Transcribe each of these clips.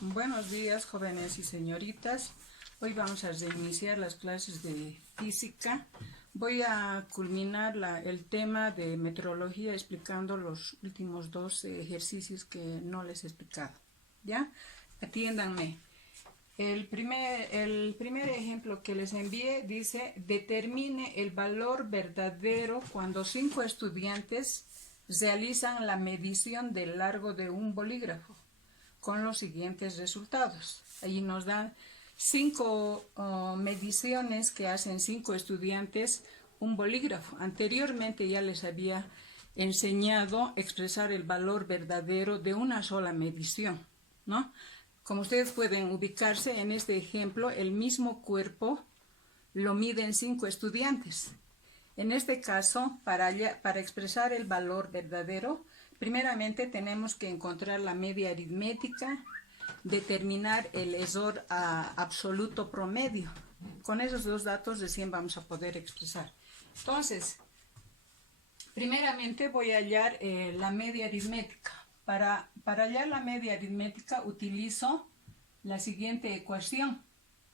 Buenos días, jóvenes y señoritas. Hoy vamos a reiniciar las clases de física. Voy a culminar el tema de meteorología explicando los últimos dos ejercicios que no les he explicado. ¿Ya? Atiéndanme. El primer ejemplo que les envié dice: determine el valor verdadero cuando 5 estudiantes realizan la medición del largo de un bolígrafo, con los siguientes resultados. Allí nos dan 5 mediciones que hacen 5 estudiantes un bolígrafo. Anteriormente ya les había enseñado a expresar el valor verdadero de una sola medición, ¿no? Como ustedes pueden ubicarse en este ejemplo, el mismo cuerpo lo miden 5 estudiantes. En este caso, para expresar el valor verdadero, primeramente tenemos que encontrar la media aritmética, determinar el error absoluto promedio. Con esos dos datos recién vamos a poder expresar. Entonces, primeramente voy a hallar la media aritmética. Para hallar la media aritmética utilizo la siguiente ecuación.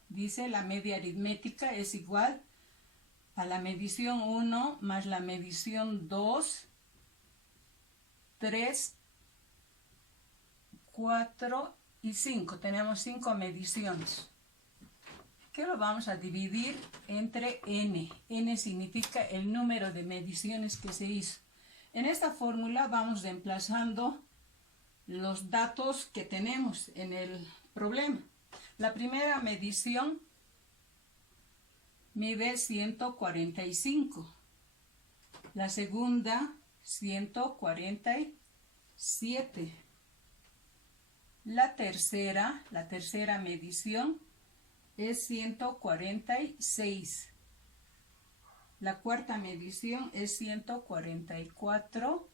Dice: la media aritmética es igual a la medición 1 más la medición 2, 3, 4 y 5. Tenemos 5 mediciones. ¿Qué lo vamos a dividir entre n? N significa el número de mediciones que se hizo. En esta fórmula vamos reemplazando los datos que tenemos en el problema. La primera medición mide 145. La segunda, 147. La tercera medición es 146. La cuarta medición es 144.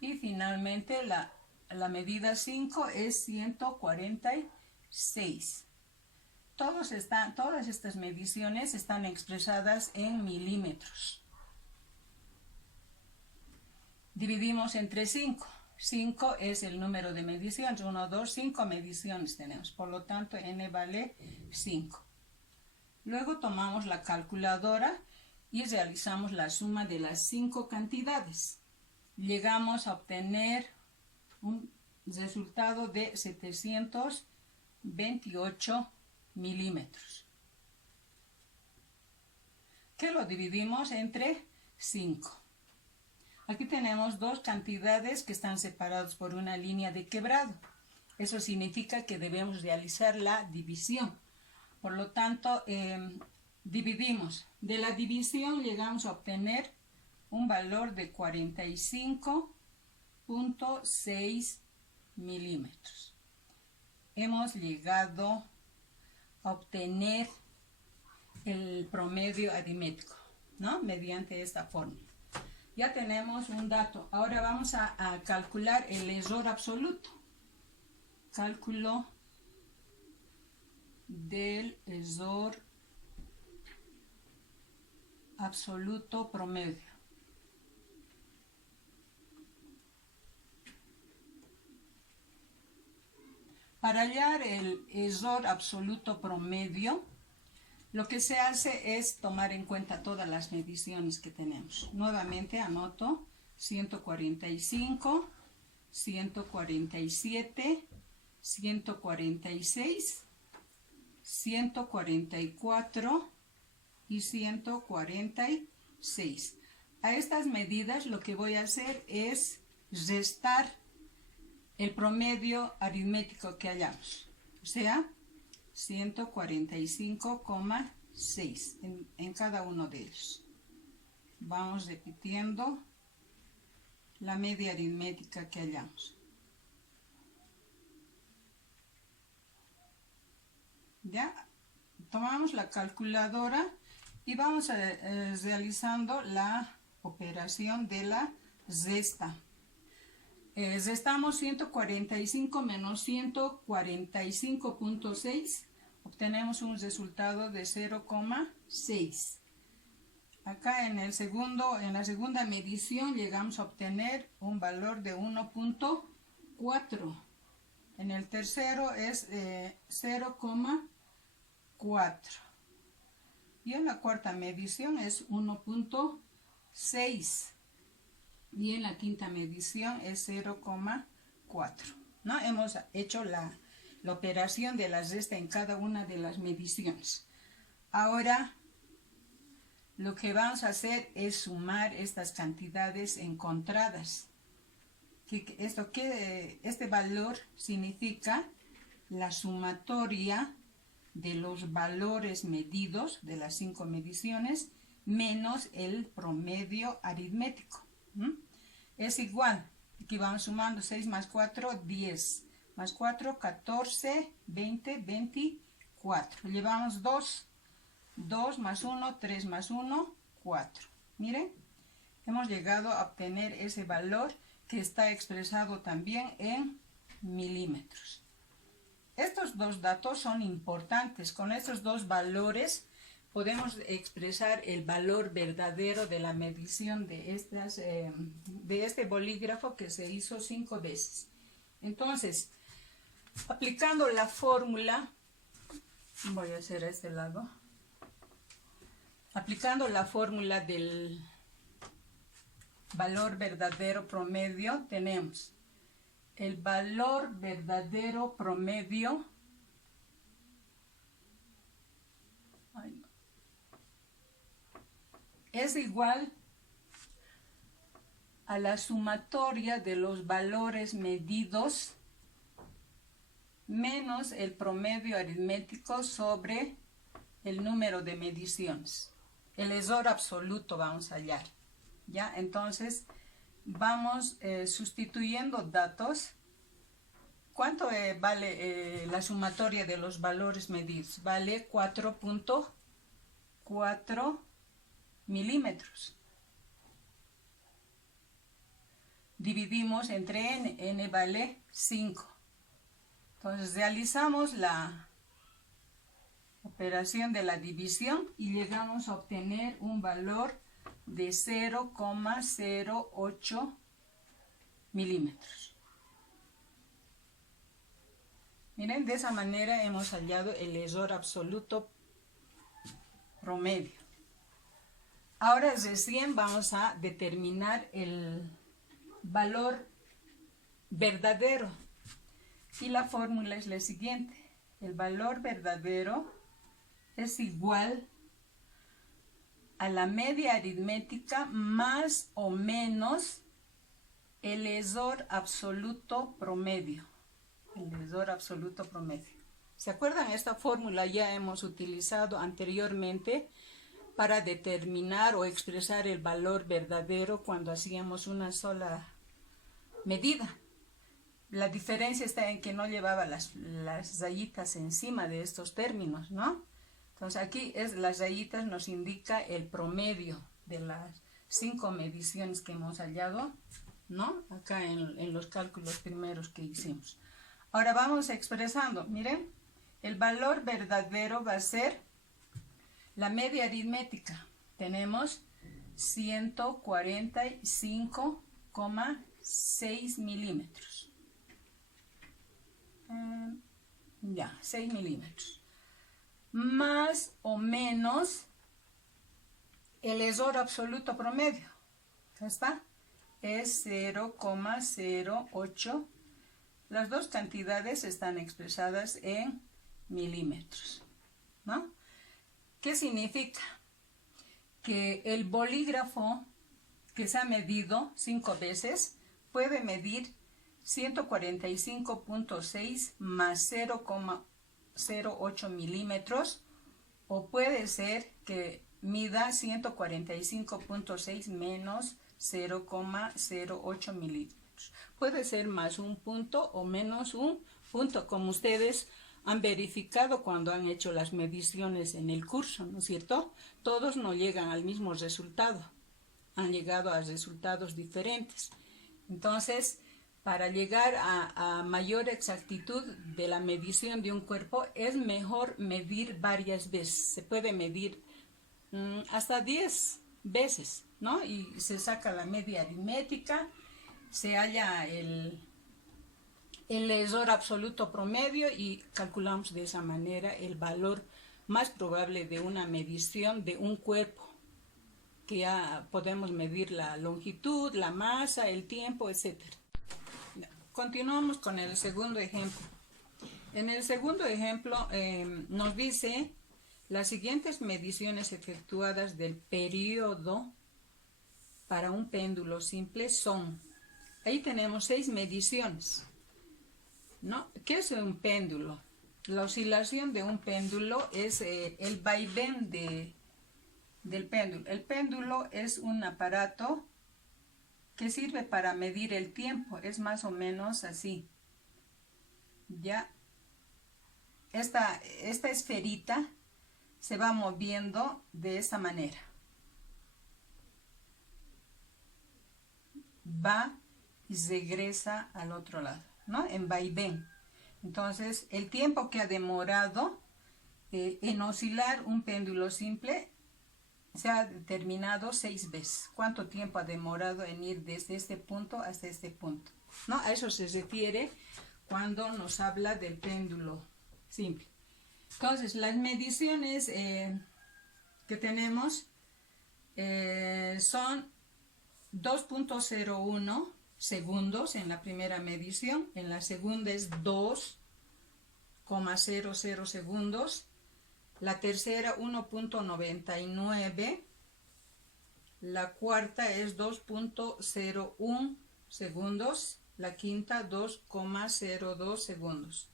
Y finalmente la medida 5 es 146. Todas estas mediciones están expresadas en milímetros. Dividimos entre 5. 5 es el número de mediciones. 1, 2, 5 mediciones tenemos. Por lo tanto, n vale 5. Luego tomamos la calculadora y realizamos la suma de las 5 cantidades. Llegamos a obtener un resultado de 728 milímetros, que lo dividimos entre 5. Aquí tenemos dos cantidades que están separadas por una línea de quebrado. Eso significa que debemos realizar la división. Por lo tanto, dividimos. De la división llegamos a obtener un valor de 45.6 milímetros. Hemos llegado a obtener el promedio aritmético, ¿no? Mediante esta fórmula. Ya tenemos un dato. Ahora vamos a calcular el error absoluto. Cálculo del error absoluto promedio. Para hallar el error absoluto promedio, lo que se hace es tomar en cuenta todas las mediciones que tenemos. Nuevamente anoto 145, 147, 146, 144 y 146. A estas medidas lo que voy a hacer es restar el promedio aritmético que hallamos, o sea, 145,6 en cada uno de ellos. Vamos repitiendo la media aritmética que hallamos. Ya tomamos la calculadora y vamos realizando la operación de la resta. Restamos 145 menos 145.6, obtenemos un resultado de 0,6. Acá en la segunda medición llegamos a obtener un valor de 1.4. En el tercero es 0,4. Y en la cuarta medición es 1,6. Y en la quinta medición es 0,4. ¿No? Hemos hecho la operación de la resta en cada una de las mediciones. Ahora lo que vamos a hacer es sumar estas cantidades encontradas. Este valor significa la sumatoria de los valores medidos de las 5 mediciones menos el promedio aritmético. Es igual, aquí vamos sumando 6 más 4, 10, más 4, 14, 20, 24. Llevamos 2 más 1, 3 más 1, 4. Miren, hemos llegado a obtener ese valor que está expresado también en milímetros. Estos dos datos son importantes. Con estos dos valores podemos expresar el valor verdadero de la medición de este bolígrafo que se hizo 5 veces. Entonces, aplicando la fórmula, voy a hacer a este lado, aplicando la fórmula del valor verdadero promedio, tenemos el valor verdadero promedio es igual a la sumatoria de los valores medidos menos el promedio aritmético sobre el número de mediciones. El error absoluto vamos a hallar. ¿Ya? Entonces, vamos sustituyendo datos. ¿Cuánto vale la sumatoria de los valores medidos? Vale 4.4 milímetros. Dividimos entre n, n vale 5. Entonces, realizamos la operación de la división y llegamos a obtener un valor de 0,08 milímetros. Miren, de esa manera hemos hallado el error absoluto promedio. Ahora recién vamos a determinar el valor verdadero. Y la fórmula es la siguiente. El valor verdadero es igual a la media aritmética más o menos el error absoluto promedio. El error absoluto promedio. ¿Se acuerdan? Esta fórmula ya hemos utilizado anteriormente para determinar o expresar el valor verdadero cuando hacíamos una sola medida. La diferencia está en que no llevaba las rayitas encima de estos términos, ¿no? Entonces aquí las rayitas nos indica el promedio de las 5 mediciones que hemos hallado, ¿no? Acá en los cálculos primeros que hicimos. Ahora vamos expresando, miren, el valor verdadero va a ser la media aritmética. Tenemos 145,6 milímetros. 6 milímetros. Más o menos el error absoluto promedio. ¿Ya está? Es 0,08. Las dos cantidades están expresadas en milímetros, ¿no? ¿Qué significa? Que el bolígrafo que se ha medido 5 veces puede medir 145.6 más 0,08 milímetros, o puede ser que mida 145.6 menos 0,08 milímetros. Puede ser más un punto o menos un punto, como ustedes han verificado cuando han hecho las mediciones en el curso, ¿no es cierto? Todos no llegan al mismo resultado, han llegado a resultados diferentes. Entonces, para llegar a mayor exactitud de la medición de un cuerpo, es mejor medir varias veces. Se puede medir hasta 10 veces, ¿no? Y se saca la media aritmética, se halla el el error absoluto promedio y calculamos de esa manera el valor más probable de una medición de un cuerpo, que ya podemos medir la longitud, la masa, el tiempo, etc. Continuamos con el segundo ejemplo. En el segundo ejemplo nos dice las siguientes mediciones efectuadas del periodo para un péndulo simple son. Ahí tenemos 6 mediciones, ¿no? ¿Qué es un péndulo? La oscilación de un péndulo es el vaivén del péndulo. El péndulo es un aparato que sirve para medir el tiempo, es más o menos así. Ya, esta esferita se va moviendo de esta manera. Va y regresa al otro lado, ¿no? En vaivén. Entonces, el tiempo que ha demorado en oscilar un péndulo simple se ha determinado 6 veces. ¿Cuánto tiempo ha demorado en ir desde este punto hasta este punto? ¿No? A eso se refiere cuando nos habla del péndulo simple. Entonces, las mediciones que tenemos son 2.01 segundos en la primera medición, en la segunda es 2,00 segundos, la tercera 1.99, la cuarta es 2.01 segundos, la quinta 2,02 segundos.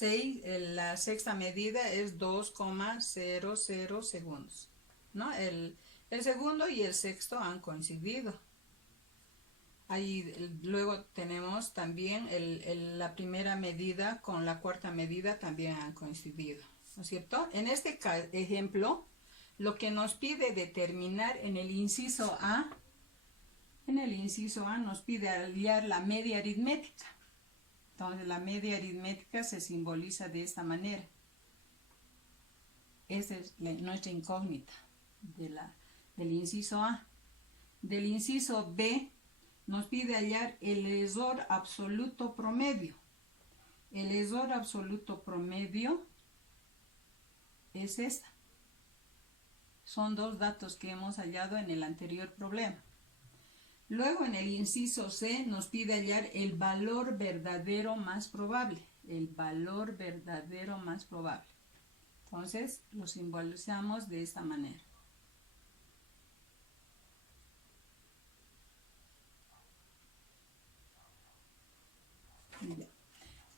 La sexta medida es 2,00 segundos, ¿no? El segundo y el sexto han coincidido. Ahí luego tenemos también la primera medida con la cuarta medida también han coincidido, ¿no es cierto? En este ejemplo, lo que nos pide determinar en el inciso A nos pide hallar la media aritmética. Entonces la media aritmética se simboliza de esta manera. Esta es nuestra incógnita del inciso A. Del inciso B nos pide hallar el error absoluto promedio. El error absoluto promedio es esta. Son 2 datos que hemos hallado en el anterior problema. Luego en el inciso C nos pide hallar el valor verdadero más probable. El valor verdadero más probable. Entonces lo simbolizamos de esta manera.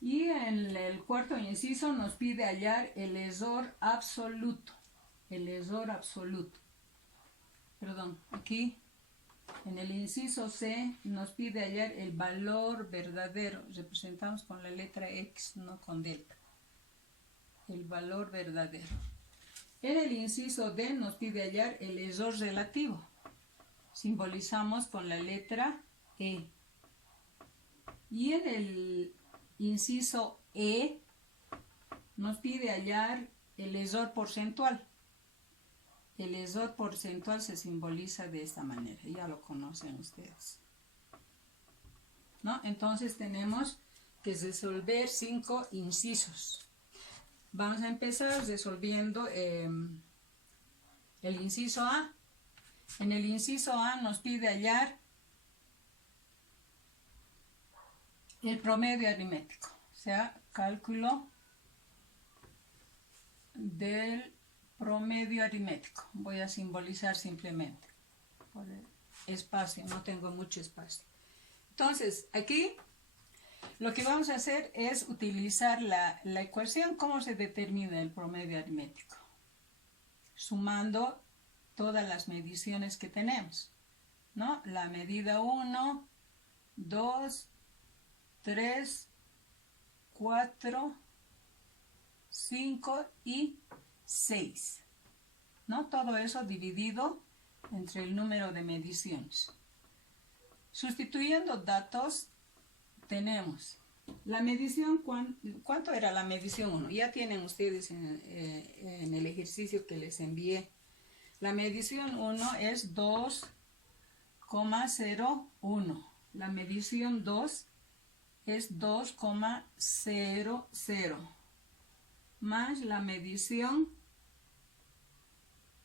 Y en el cuarto inciso nos pide hallar el error absoluto. El error absoluto. Perdón, aquí en el inciso C nos pide hallar el valor verdadero. Representamos con la letra X, no con delta. El valor verdadero. En el inciso D nos pide hallar el error relativo. Simbolizamos con la letra E. Y en el inciso E nos pide hallar el error porcentual. El error porcentual se simboliza de esta manera, ya lo conocen ustedes, ¿no? Entonces tenemos que resolver 5 incisos. Vamos a empezar resolviendo el inciso A. En el inciso A nos pide hallar el promedio aritmético, o sea, cálculo del promedio aritmético. Voy a simbolizar simplemente por el espacio, no tengo mucho espacio. Entonces, aquí lo que vamos a hacer es utilizar la ecuación. ¿Cómo se determina el promedio aritmético? Sumando todas las mediciones que tenemos, ¿no? La medida 1, 2, 3, 4, 5 y 6, ¿no? Todo eso dividido entre el número de mediciones. Sustituyendo datos, tenemos la medición. ¿Cuánto era la medición 1? Ya tienen ustedes en el ejercicio que les envié. La medición 1 es 2,01. La medición 2 es 2,00 más la medición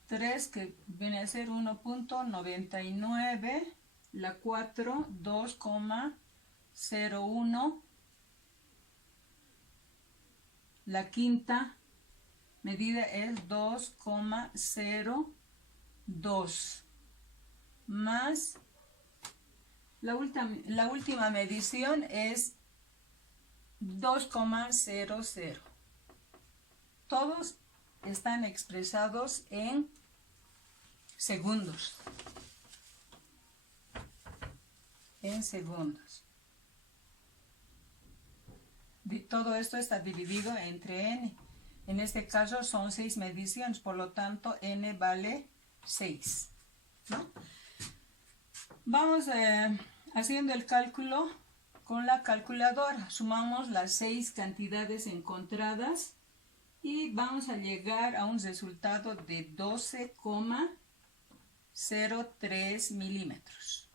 3 que viene a ser 1,99, la 4 2,01, la quinta medida es 2,02 más la última medición es 2,00. Todos están expresados en segundos. Todo esto está dividido entre n. En este caso son 6 mediciones, por lo tanto n vale 6, ¿no? Vamos haciendo el cálculo con la calculadora. Sumamos las 6 cantidades encontradas y vamos a llegar a un resultado de 12,03 milímetros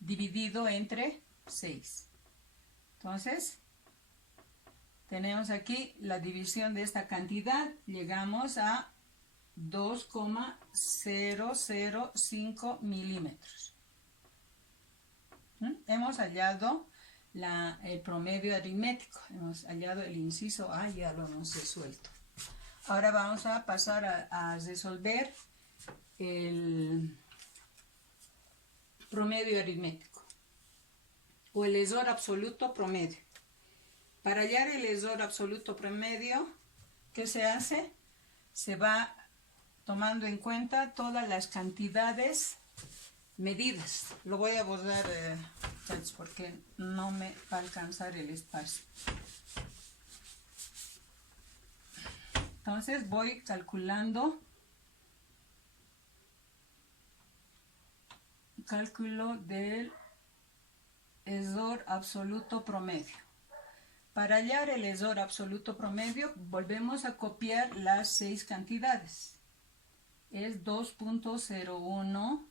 dividido entre 6. Entonces, tenemos aquí la división de esta cantidad. Llegamos a 2,005 milímetros. Hemos hallado el promedio aritmético. Hemos hallado el inciso A, ya lo hemos resuelto. Ahora vamos a pasar a resolver el promedio aritmético o el error absoluto promedio. Para hallar el error absoluto promedio, ¿qué se hace? Se va tomando en cuenta todas las cantidades medidas. Lo voy a borrar porque no me va a alcanzar el espacio. Entonces voy calculando. Cálculo del error absoluto promedio. Para hallar el error absoluto promedio, volvemos a copiar las 6 cantidades. Es 2,01,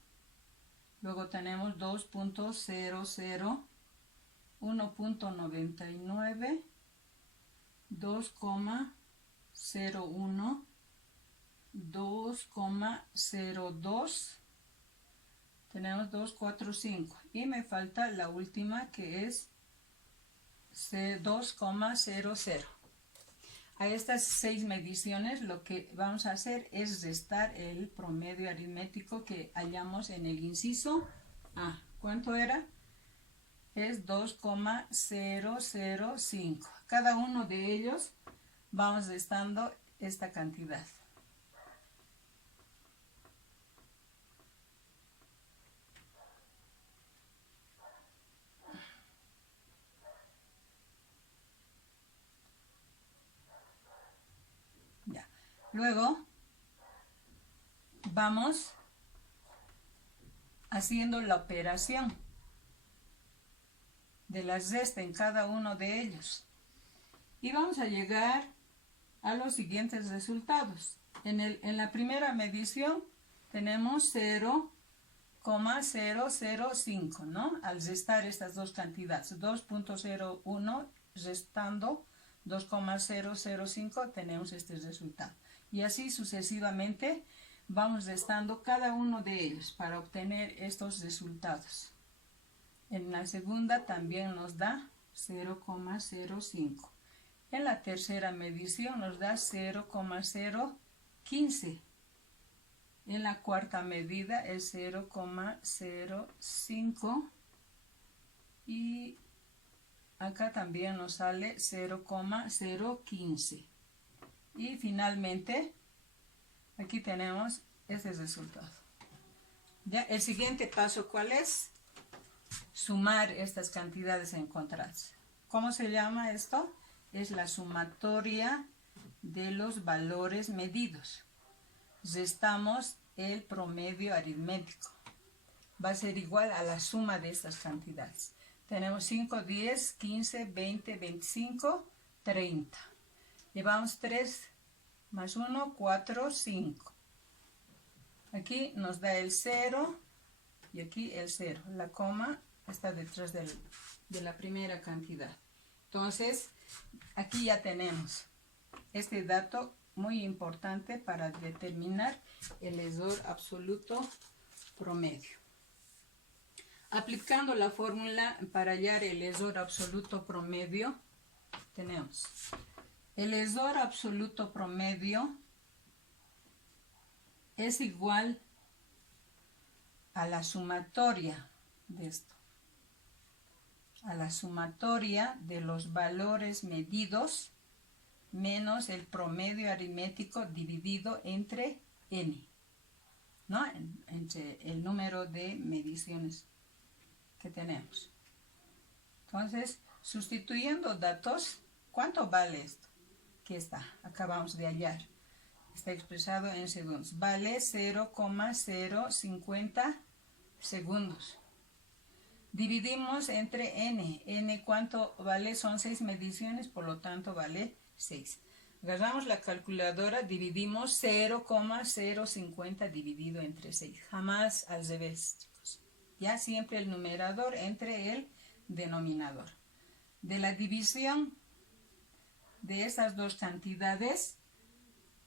luego tenemos 2,00, 1,99, 2,01, 2,02, tenemos 2,45 y me falta la última que es 2,00. A estas 6 mediciones lo que vamos a hacer es restar el promedio aritmético que hallamos en el inciso A. ¿Cuánto era? Es 2,005. Cada uno de ellos vamos restando esta cantidad. Luego vamos haciendo la operación de la resta en cada uno de ellos y vamos a llegar a los siguientes resultados. En la primera medición tenemos 0,005, ¿no? Al restar estas dos cantidades, 2,01 restando 2,005 tenemos este resultado. Y así sucesivamente vamos restando cada uno de ellos para obtener estos resultados. En la segunda también nos da 0,05. En la tercera medición nos da 0,015. En la cuarta medida es 0,05. Y acá también nos sale 0,015. Y finalmente, aquí tenemos este resultado. Ya, el siguiente paso, ¿cuál es? Sumar estas cantidades encontradas. ¿Cómo se llama esto? Es la sumatoria de los valores medidos. Restamos el promedio aritmético. Va a ser igual a la suma de estas cantidades. Tenemos 5, 10, 15, 20, 25, 30. Llevamos 3 más 1, 4, 5. Aquí nos da el 0 y aquí el 0. La coma está detrás de la primera cantidad. Entonces, aquí ya tenemos este dato muy importante para determinar el error absoluto promedio. Aplicando la fórmula para hallar el error absoluto promedio, tenemos el error absoluto promedio es igual a la sumatoria de esto, a la sumatoria de los valores medidos menos el promedio aritmético dividido entre n, ¿no? Entre el número de mediciones que tenemos. Entonces, sustituyendo datos, ¿cuánto vale esto? Aquí está, acabamos de hallar. Está expresado en segundos. Vale 0,050 segundos. Dividimos entre n. N, ¿cuánto vale? Son 6 mediciones, por lo tanto vale 6. Agarramos la calculadora, dividimos 0,050 dividido entre 6. Jamás al revés, chicos. Ya siempre el numerador entre el denominador. De la división de estas dos cantidades,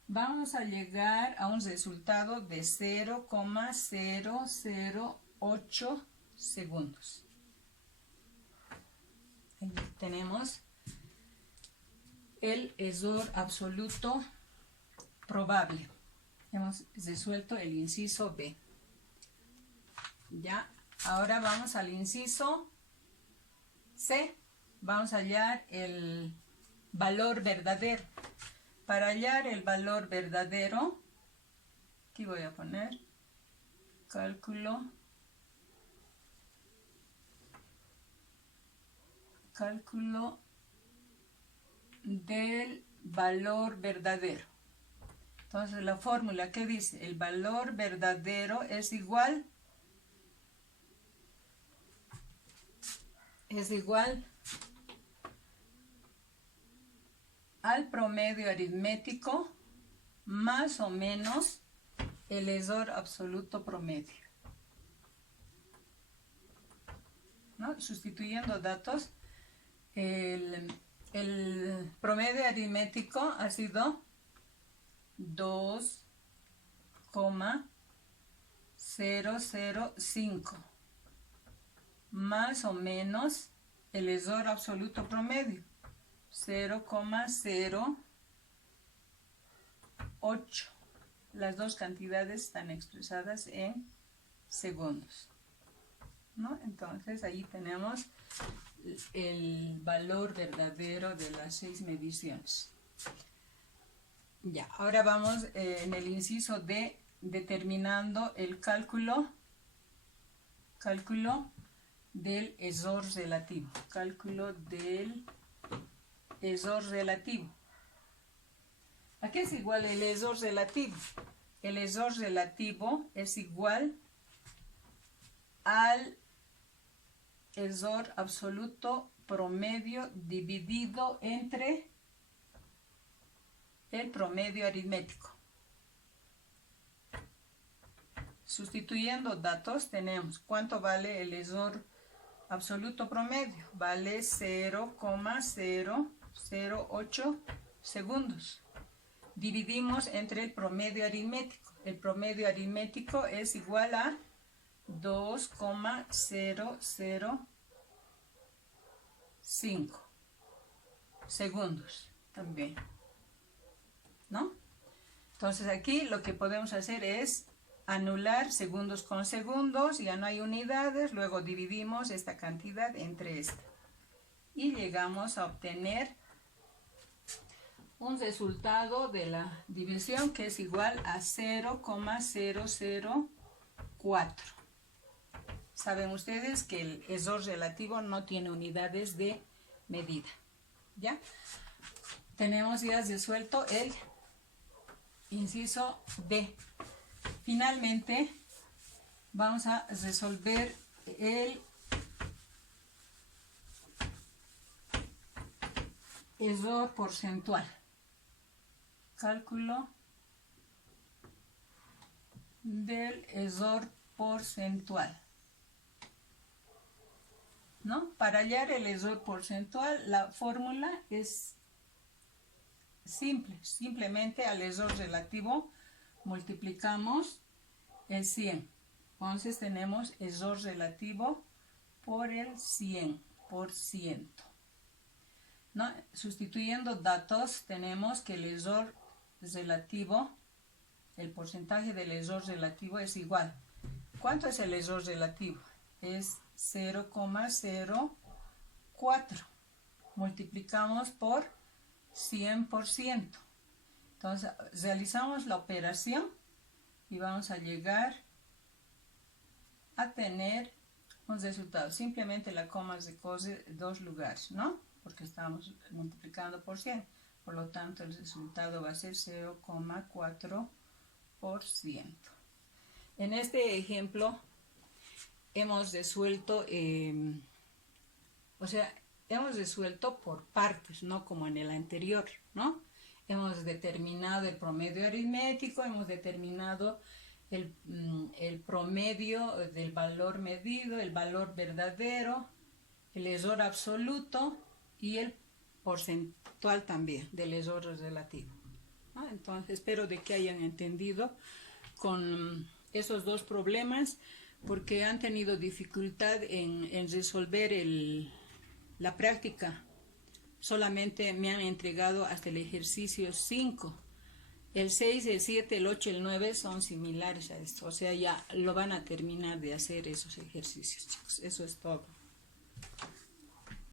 vamos a llegar a un resultado de 0,008 segundos. Ahí tenemos el error absoluto probable. Hemos resuelto el inciso B. Ya, ahora vamos al inciso C. Vamos a hallar el valor verdadero. Para hallar el valor verdadero, aquí voy a poner cálculo del valor verdadero. Entonces la fórmula que dice el valor verdadero es igual al promedio aritmético más o menos el error absoluto promedio, ¿no? Sustituyendo datos, el promedio aritmético ha sido 2,005 más o menos el error absoluto promedio 0,08. Las dos cantidades están expresadas en segundos, ¿no? Entonces ahí tenemos el valor verdadero de las 6 mediciones. Ya, ahora vamos en el inciso D, determinando el cálculo del error relativo. Cálculo del error relativo. ¿A qué es igual el error relativo? El error relativo es igual al error absoluto promedio dividido entre el promedio aritmético. Sustituyendo datos tenemos cuánto vale el error absoluto promedio. Vale 0,008 segundos. Dividimos entre el promedio aritmético. El promedio aritmético es igual a 2,005 segundos también, ¿no? Entonces aquí lo que podemos hacer es anular segundos con segundos, ya no hay unidades, luego dividimos esta cantidad entre esta y llegamos a obtener un resultado de la división que es igual a 0,004. Saben ustedes que el error relativo no tiene unidades de medida. ¿Ya? Tenemos ya resuelto el inciso D. Finalmente, vamos a resolver el error porcentual. Cálculo del error porcentual. ¿no? Para hallar el error porcentual, la fórmula es simple. Simplemente al error relativo multiplicamos el 100. Entonces tenemos error relativo por el 100%. ¿No? Sustituyendo datos, tenemos que el error relativo, el porcentaje del error relativo es igual. ¿Cuánto es el error relativo? Es 0,04. Multiplicamos por 100%. Entonces, realizamos la operación y vamos a llegar a tener un resultado. Simplemente la coma recorre dos lugares, ¿no? Porque estamos multiplicando por 100. Por lo tanto, el resultado va a ser 0,4%. En este ejemplo, hemos resuelto, hemos resuelto por partes, no como en el anterior, ¿no? Hemos determinado el promedio aritmético, hemos determinado el promedio del valor medido, el valor verdadero, el error absoluto y el porcentual también del error relativo, ¿no? Entonces, espero de que hayan entendido con esos dos problemas, porque han tenido dificultad en resolver la práctica. Solamente me han entregado hasta el ejercicio 5. El 6, el 7, el 8, el 9 son similares a esto. O sea, ya lo van a terminar de hacer esos ejercicios, chicos. Eso es todo.